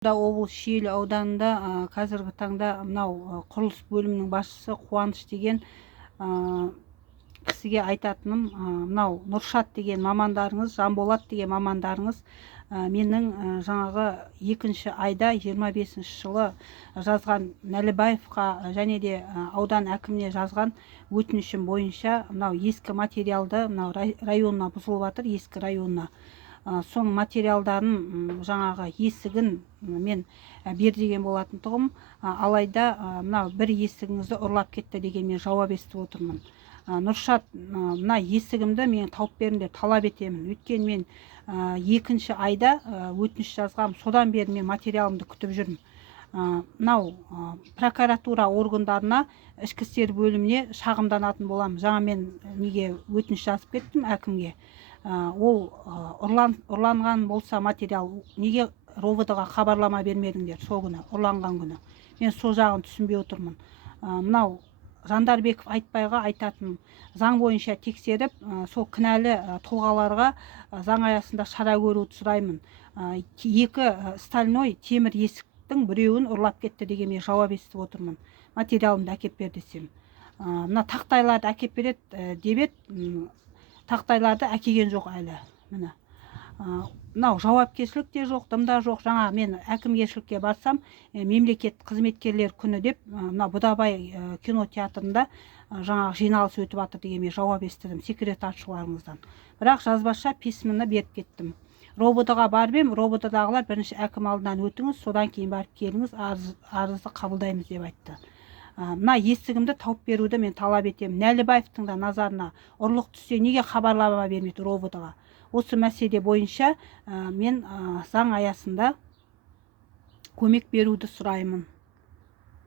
облыс Шиелі ауданында қазіргі таңда мынау құрылыс бөлімінің басшысы Қуаныш деген кісіге айтатыным, мынау Нұршат деген мамандарыңыз, Жанболат деген мамандарыңыз менің жаңағы 2 айда 25 жылы жазған Нәлібаевқа және де аудан әкіміне жазған өтінішім бойынша мынау ескі материалды, мынау районына бұзылып жатыр, ескі районына. Соның материалдарын жаңағы есігін мен бер деген болатын тұғым, алайда мынау бір есігіңізді ұрлап кетті деген мен жауап естіп отырмын. Нұршат, мына есігімді мен тауып берін деп талап етемін. Өйткені мен 2 айда өтініш жазғам, содан бері мен материалымды күтіп жүрмін. Мынау прокуратура органдарына, ішкі істер бөліміне шағымданатын боламын. Жаңа мен неге өтініш жазып кеттім әкімге. Ол ұрланған болса материал, неге ровд-ға хабарлама бермедіңдер сол күні, ұрланған күні? Мен сол жағын түсінбей отырмын. Мынау Жандарбеков Айтбайға айтатын, заң бойынша тексеріп, сол кінәлі тұлғаларға заң аясында шара көруді сұраймын. 2 стальной темір есіктің біреуін ұрлап кетті деген мен жауап естіп отырмын. Материалымды әкеп бер десем. Мына тақтайларды әкеп береді деп еді, тақтайларды әкелген жоқ әлі. Міне. Мынау жауапкершілік те жоқ, дым да жоқ. Жаңа мен әкімгершілікке барсам, мемлекет қызметкерлер күні деп, мына Бұдабай кинотеатрында жаңағы жиналыс өтіп жатыр деген мен жауап естідім секретаршыларыңыздан. Бірақ жазбаша письмені беріп кеттім. РОВД-ға барып ем, РОВД-дағылар бірінші әкім алдынан өтіңіз, содан кейін барып келіңіз, арызды қабылдаймыз деп айтты. Мына есігімді тауып беруді мен талап етемін. Нәлібаевтың да назарына ұрлық түссе неге хабарлама бермейді РОВД-ға? Осы мәселе бойынша мен заң аясында көмек беруді сұраймын.